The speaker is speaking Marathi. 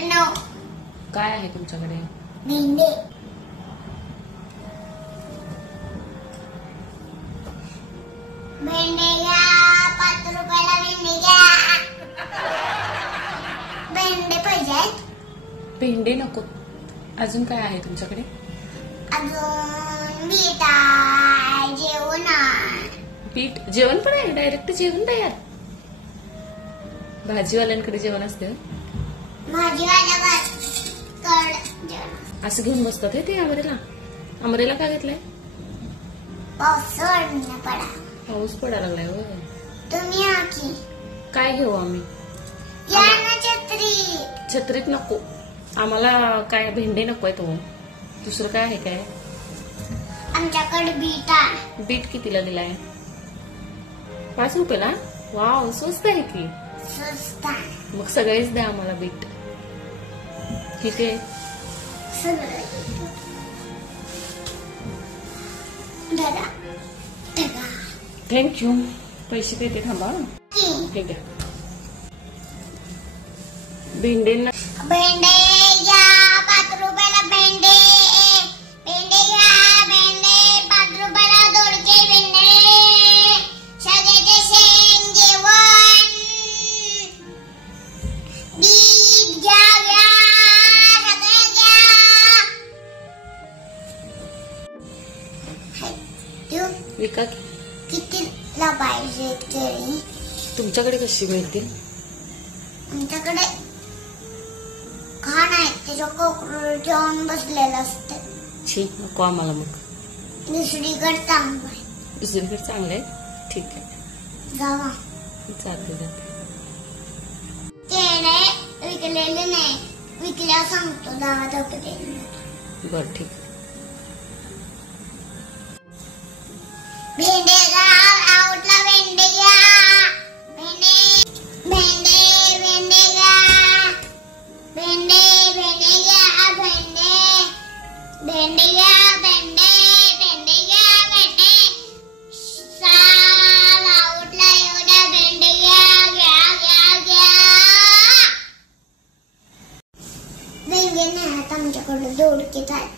नो. काय आहे तुमच्याकडे? भेंडे. भेंडे घ्या, 5 रुपयाला भेंडे घ्या. भेंडे पाहिजे. भेंडे नको. अजून काय आहे तुमच्याकडे? अजून बीट आहे, जेवण आहे. पीठ जेवण पण आहे? डायरेक्ट जेवण तयार? भाजीवाल्यांकडे जेवण असते. भाजीवाल्याकडे असं घेऊन बसतात ते अमरेला. अमरेला काय घेतलंय? पाऊस पडा. पाऊस पडायला लागलाय. होय. तुम्ही या की. काय घेऊ आम्ही? या ना छत्री. छत्रीत नको आम्हाला. काय भेंडे नको आहे. तो दुसरं काय आहे काय? आमच्याकडे बीट आहे. बीट कितीला दिलाय? 5 रुपयाला. वाव, स्वस्त आहे की. स्वस्त आहे. मग सगळेच द्या आम्हाला बीट. ठीक आहे. सगळं दादा. थँक्यू. पैसे देते. थांबा. ठीक आहे. भेंडेंना भेंडे घ्या, 5 रुपयाला भेंडे. भेंडे घ्या, भेंडे 5 रुपयाला दोडके भेंडे. शेंगाचे शेंग जेवण. बीट घ्या, सगळं घ्या. विका. कितीला पाहिजे केळी? तुमच्याकडे कशी मिळतील? आमच्याकडे खाण आहे, त्याच्या कोकरू जेवण बसलेलं असते. छी, नको आम्हाला. मग दुसरीकडे चांगलं आहे. दुसरीकडे चांगलं आहे. ठीक आहे. जावा. जाते. केळे विकलेले नाही, विकल्या सांगतो. जावा दाखवते. बरं, ठीक आहे. भेंडे घ्या, आउटला भेंडे घ्या. भेंडे घ्या. भेंडे घ्या. भेंडे घ्या. साल आउटला एवढ्या भेंडे घ्या. भेंडे नाही आहेत आमच्याकडे, दोडकेच आहेत.